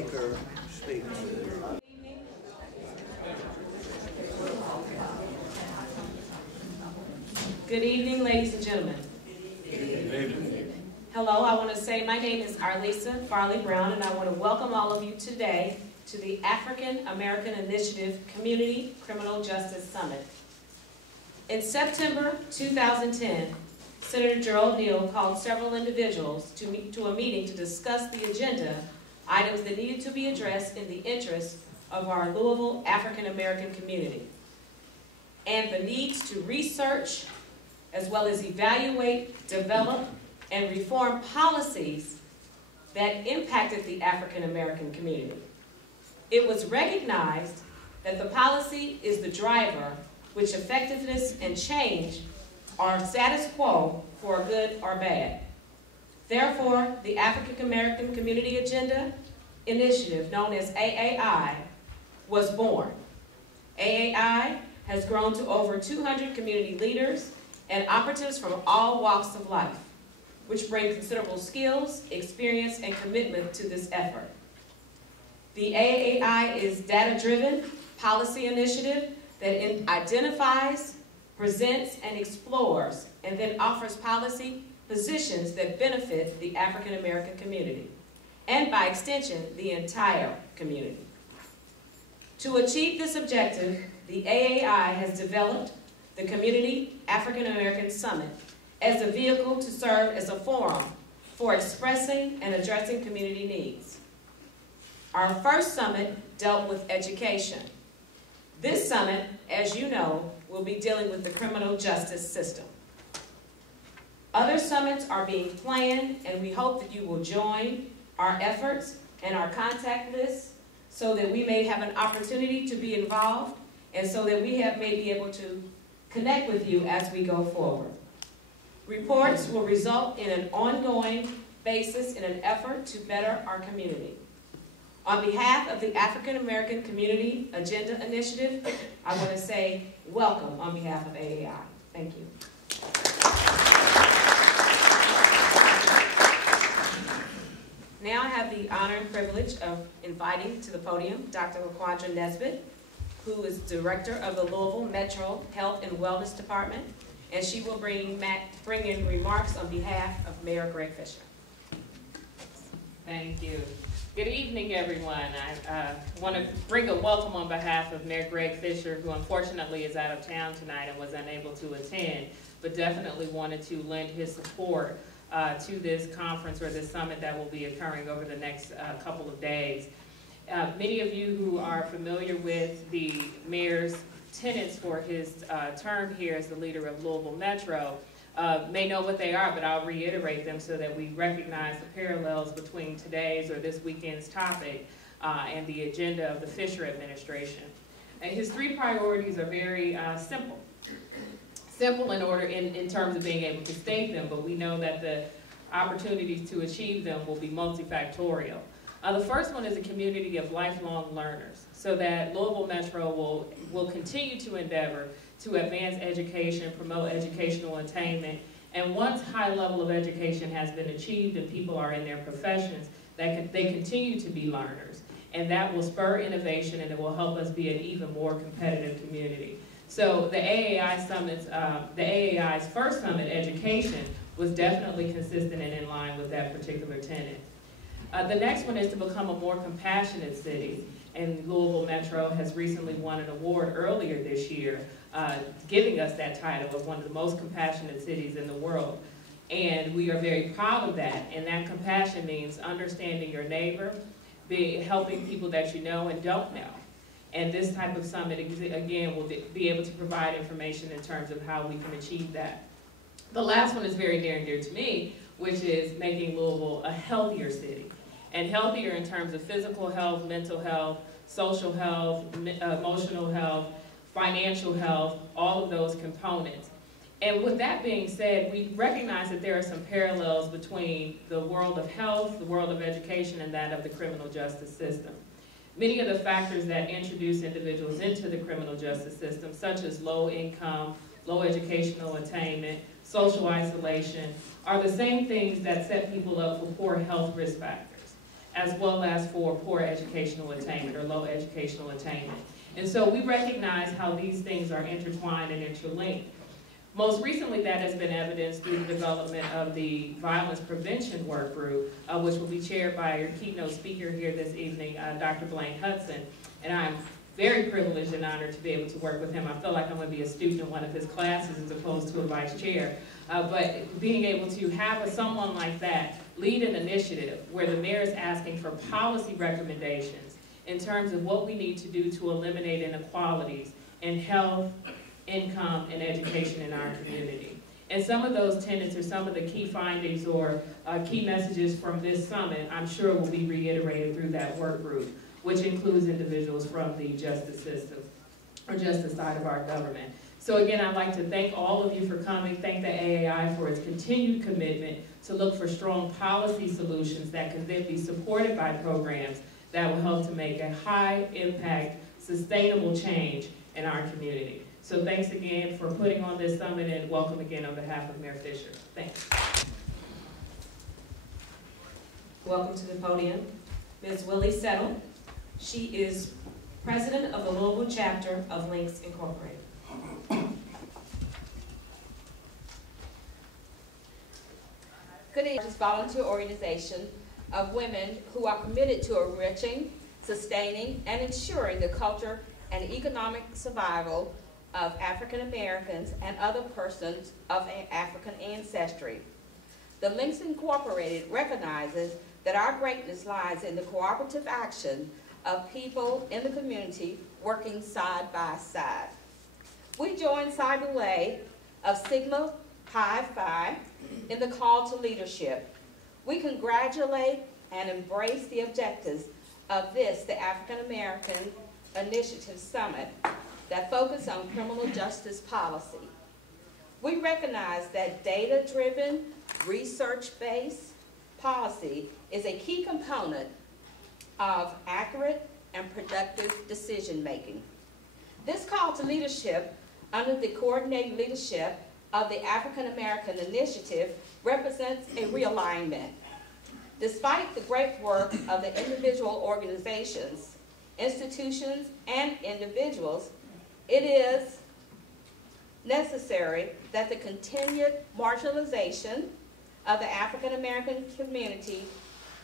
anchor speaks. Good evening, ladies and gentlemen. Hello, I want to say my name is Arlisa Farley Brown, and I want to welcome all of you today to the African American Initiative Community Criminal Justice Summit. In September 2010, Senator Gerald Neal called several individuals to a meeting to discuss the agenda items that needed to be addressed in the interest of our Louisville African American community, and the needs to research as well as evaluate, develop, and reform policies that impacted the African American community. It was recognized that the policy is the driver, which effectiveness and change are status quo for good or bad. Therefore, the African American Community Agenda Initiative, known as AAI, was born. AAI has grown to over 200 community leaders and operatives from all walks of life, which bring considerable skills, experience, and commitment to this effort. The AAI is data-driven policy initiative that identifies, presents, and explores, and then offers policy positions that benefit the African American community, and by extension, the entire community. To achieve this objective, the AAI has developed the Community African American Summit as a vehicle to serve as a forum for expressing and addressing community needs. Our first summit dealt with education. This summit, as you know, will be dealing with the criminal justice system. Other summits are being planned, and we hope that you will join our efforts and our contact list so that we may have an opportunity to be involved and so that we may be able to connect with you as we go forward. Reports will result in an ongoing basis in an effort to better our community. On behalf of the African American Community Agenda Initiative, I want to say welcome on behalf of AAI. Thank you. Now I have the honor and privilege of inviting to the podium Dr. LaQuandra Nesbitt, who is Director of the Louisville Metro Health and Wellness Department, and she will bring in remarks on behalf of Mayor Greg Fischer. Thank you. Good evening, everyone. I want to bring a welcome on behalf of Mayor Greg Fischer, who unfortunately is out of town tonight and was unable to attend, but definitely wanted to lend his support to this conference or this summit that will be occurring over the next couple of days. Many of you who are familiar with the mayor's tenets for his term here as the leader of Louisville Metro may know what they are, but I'll reiterate them so that we recognize the parallels between today's or this weekend's topic and the agenda of the Fischer administration. And his three priorities are very simple. Simple in terms of being able to state them, but we know that the opportunities to achieve them will be multifactorial. The first one is a community of lifelong learners, so that Louisville Metro will continue to endeavor to advance education, promote educational attainment, and once high level of education has been achieved and people are in their professions, they continue to be learners. And that will spur innovation and it will help us be an even more competitive community. So the AAI summits, the AAI's first summit, education, was definitely consistent and in line with that particular tenet. The next one is to become a more compassionate city, and Louisville Metro has recently won an award earlier this year, giving us that title of one of the most compassionate cities in the world. And we are very proud of that, and that compassion means understanding your neighbor, helping people that you know and don't know. And this type of summit, again, will be able to provide information in terms of how we can achieve that. The last one is very near and dear to me, which is making Louisville a healthier city. And healthier in terms of physical health, mental health, social health, emotional health, financial health, all of those components. And with that being said, we recognize that there are some parallels between the world of health, the world of education, and that of the criminal justice system. Many of the factors that introduce individuals into the criminal justice system, such as low income, low educational attainment, social isolation, are the same things that set people up for poor health risk factors. as well as for poor educational attainment or low educational attainment. And so we recognize how these things are intertwined and interlinked. Most recently, that has been evidenced through the development of the Violence Prevention Work Group, which will be chaired by your keynote speaker here this evening, Dr. Blaine Hudson. And I'm very privileged and honored to be able to work with him. I feel like I'm going to be a student in one of his classes as opposed to a vice chair. But being able to have someone like that lead an initiative where the mayor is asking for policy recommendations in terms of what we need to do to eliminate inequalities in health, income, and education in our community. And some of those tenets or some of the key findings or key messages from this summit, I'm sure will be reiterated through that work group, which includes individuals from the justice system or justice side of our government. So again, I'd like to thank all of you for coming, thank the AAI for its continued commitment to look for strong policy solutions that can then be supported by programs that will help to make a high impact, sustainable change in our community. So thanks again for putting on this summit, and welcome again on behalf of Mayor Fischer. Thanks. Welcome to the podium, Ms. Willie Settle. She is president of the Louisville chapter of Links Incorporated. Good evening. This volunteer organization of women who are committed to enriching, sustaining, and ensuring the culture and economic survival of African Americans and other persons of African ancestry. The Links Incorporated recognizes that our greatness lies in the cooperative action of people in the community working side by side. We join Psi Boule of Sigma Pi Phi in the call to leadership. We congratulate and embrace the objectives of this, the African American Initiative Summit, that focus on criminal justice policy. We recognize that data-driven, research-based policy is a key component of accurate and productive decision-making. This call to leadership under the coordinated leadership of the African American Initiative represents a realignment. Despite the great work of the individual organizations, institutions, and individuals, it is necessary that the continued marginalization of the African American community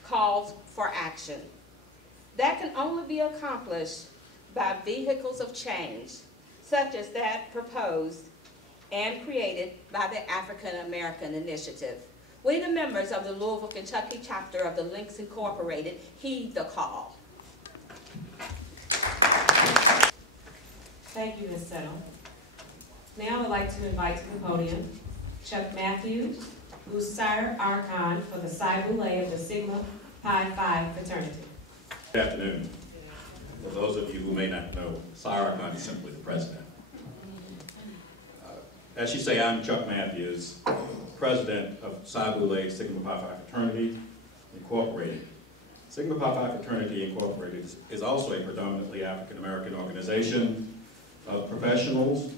calls for action. That can only be accomplished by vehicles of change, such as that proposed and created by the African American Initiative. We, the members of the Louisville, Kentucky chapter of the Links Incorporated, heed the call. Thank you, Ms. Settle. Now I'd like to invite to the podium Chuck Matthews, who's Sire Archon for the Psi Boule of the Sigma Pi Phi fraternity. Good afternoon. For those of you who may not know, Sire Archon is simply the president. As you say, I'm Chuck Matthews, president of Psi Boule Sigma Pi Phi Fraternity Incorporated. Sigma Pi Phi Fraternity Incorporated is also a predominantly African American organization of professionals.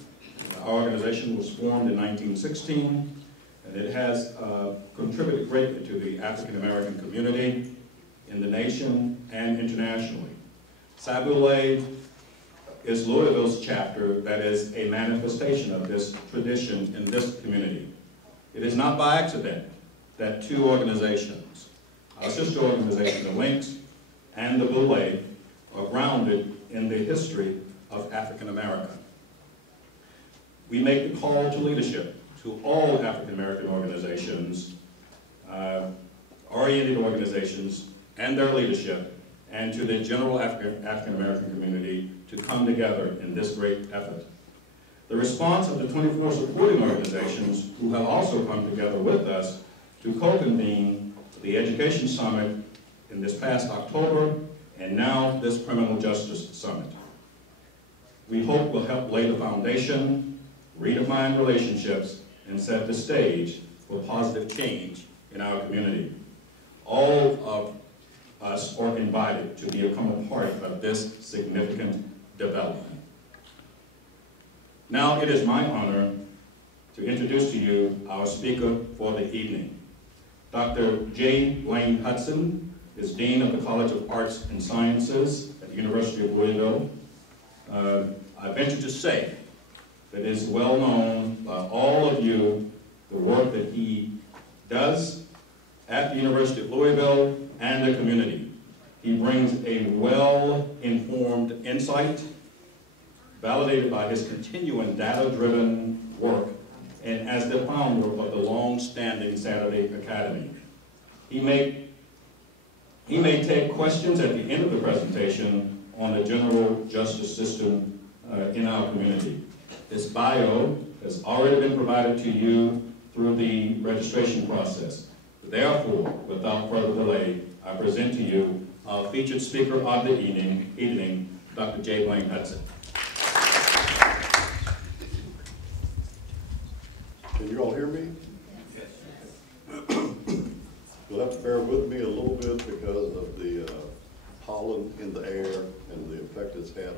Our organization was formed in 1916, and it has contributed greatly to the African American community in the nation and internationally. Psi Boule is Louisville's chapter that is a manifestation of this tradition in this community. It is not by accident that two organizations, our sister organization, the Links and the Boule, are grounded in the history of African America. We make the call to leadership to all African American organizations, oriented organizations, and their leadership, and to the general African American community to come together in this great effort. The response of the 24 supporting organizations who have also come together with us to co-convene the Education Summit in this past October, and now this Criminal Justice Summit. We hope will help lay the foundation, redefine relationships, and set the stage for positive change in our community. All of us are invited to become a part of this significant development. Now it is my honor to introduce to you our speaker for the evening. Dr. J. Blaine Hudson is Dean of the College of Arts and Sciences at the University of Louisville. I venture to say that it is well known by all of you the work that he does at the University of Louisville and the community. He brings a well-informed insight, validated by his continuing data-driven work, and as the founder of the long-standing Saturday Academy. He may take questions at the end of the presentation on the general justice system in our community. His bio has already been provided to you through the registration process. Therefore, without further delay, I present to you our featured speaker of the evening, Dr. J. Blaine Hudson. Can you all hear me? Yes. You'll have to bear with me a little bit because of the pollen in the air and the effect it's had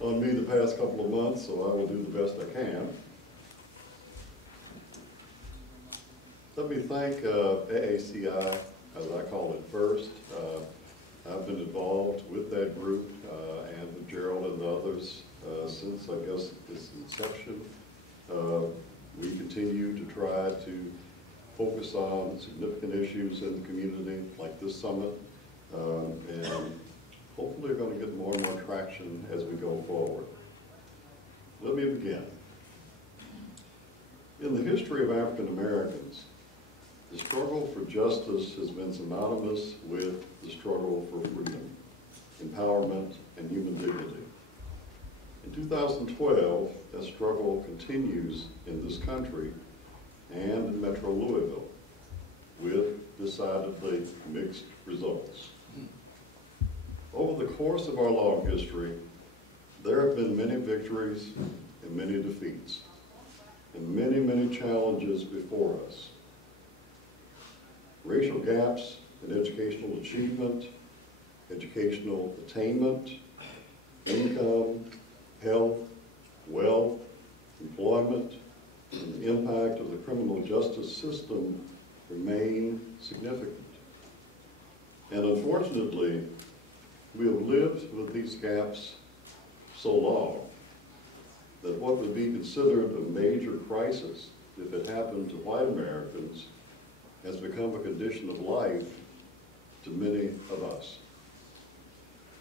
on me the past couple of months, so I will do the best I can. Let me thank AACI, as I call it first. I've been involved with that group and with Gerald and others since, I guess, its inception. We continue to try to focus on significant issues in the community, like this summit, and hopefully we're going to get more and more traction as we go forward. Let me begin. In the history of African Americans, the struggle for justice has been synonymous with the struggle for freedom, empowerment, and human dignity. In 2012, that struggle continues in this country and in Metro Louisville with decidedly mixed results. Over the course of our long history, there have been many victories and many defeats, and many, many challenges before us. Racial gaps in educational achievement, educational attainment, income, health, wealth, employment, and the impact of the criminal justice system remain significant. And unfortunately, we have lived with these gaps so long that what would be considered a major crisis if it happened to white Americans has become a condition of life to many of us.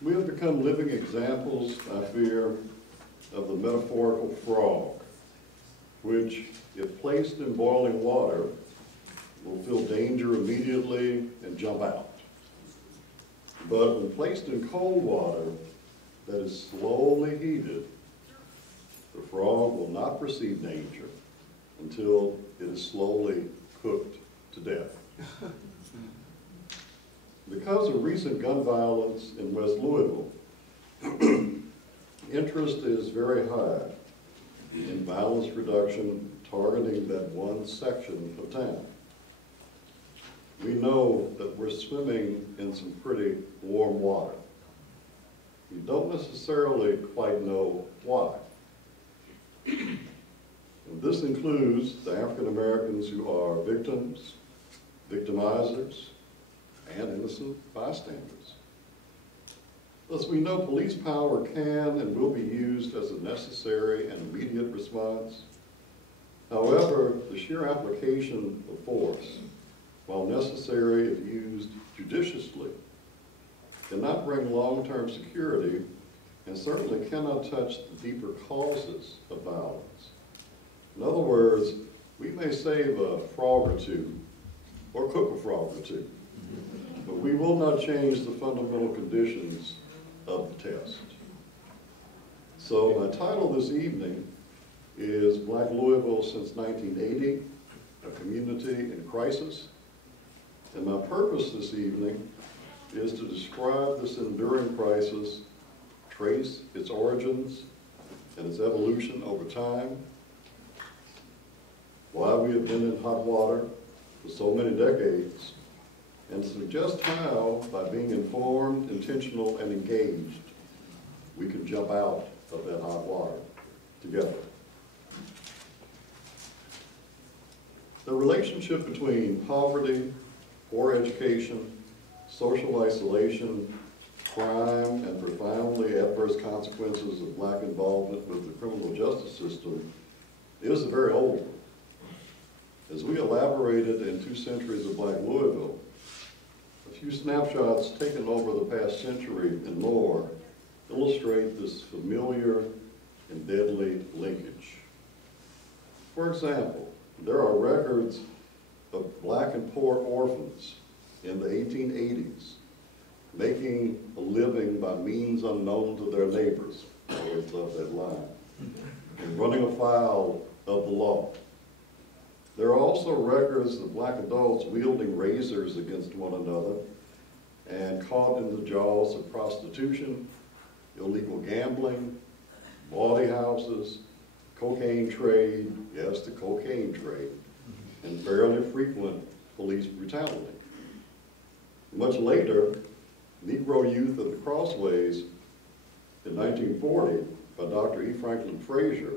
We have become living examples, I fear, of the metaphorical frog, which, if placed in boiling water, will feel danger immediately and jump out. But when placed in cold water that is slowly heated, the frog will not perceive danger until it is slowly cooked to death. Because of recent gun violence in West Louisville, interest is very high in violence reduction targeting that one section of town. We know that we're swimming in some pretty warm water. We don't necessarily quite know why. And this includes the African Americans who are victims, victimizers, and innocent bystanders. Thus, we know police power can and will be used as a necessary and immediate response. However, the sheer application of force, while necessary if used judiciously, cannot bring long-term security and certainly cannot touch the deeper causes of violence. In other words, we may save a frog or two, or cook a frog or two, but we will not change the fundamental conditions of the test. So my title this evening is Black Louisville Since 1980, a Community in Crisis. And my purpose this evening is to describe this enduring crisis, trace its origins and its evolution over time, why we have been in hot water for so many decades, and suggest how, by being informed, intentional, and engaged, we can jump out of that hot water together. The relationship between poverty, poor education, social isolation, crime, and profoundly adverse consequences of black involvement with the criminal justice system is a very old one. As we elaborated in 2 centuries of Black Louisville, a few snapshots taken over the past century and more illustrate this familiar and deadly linkage. For example, there are records of black and poor orphans in the 1880s making a living by means unknown to their neighbors. I always love that line. And running afoul of the law. There are also records of black adults wielding razors against one another and caught in the jaws of prostitution, illegal gambling, bawdy houses, cocaine trade, yes, the cocaine trade, and fairly frequent police brutality. Much later, Negro Youth of the Crossways in 1940 by Dr. E. Franklin Frazier,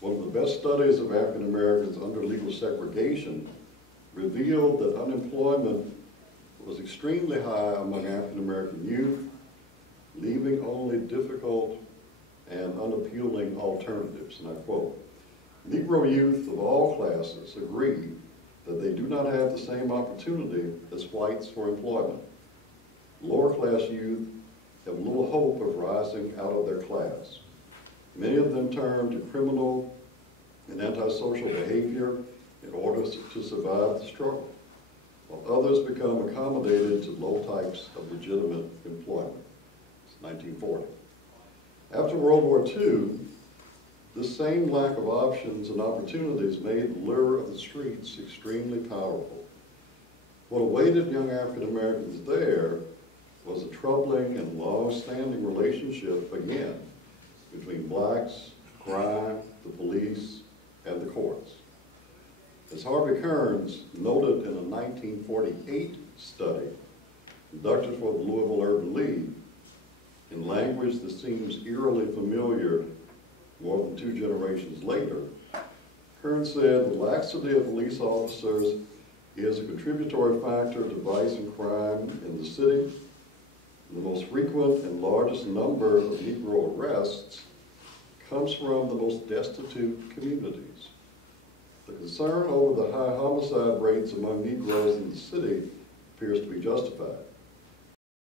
one of the best studies of African Americans under legal segregation, revealed that unemployment was extremely high among African American youth, leaving only difficult and unappealing alternatives. And I quote, "Negro youth of all classes agree that they do not have the same opportunity as whites for employment. Lower class youth have little hope of rising out of their class. Many of them turn to criminal and antisocial behavior in order to survive the struggle, while others become accommodated to low types of legitimate employment." It's 1940. After World War II, this same lack of options and opportunities made the lure of the streets extremely powerful. What awaited young African Americans there was a troubling and long-standing relationship, again, between blacks, crime, the police, and the courts. As Harvey Kearns noted in a 1948 study conducted for the Louisville Urban League, in language that seems eerily familiar more than 2 generations later, Kearns said, "The laxity of police officers is a contributory factor to vice and crime in the city. The most frequent and largest number of Negro arrests comes from the most destitute communities. The concern over the high homicide rates among Negroes in the city appears to be justified.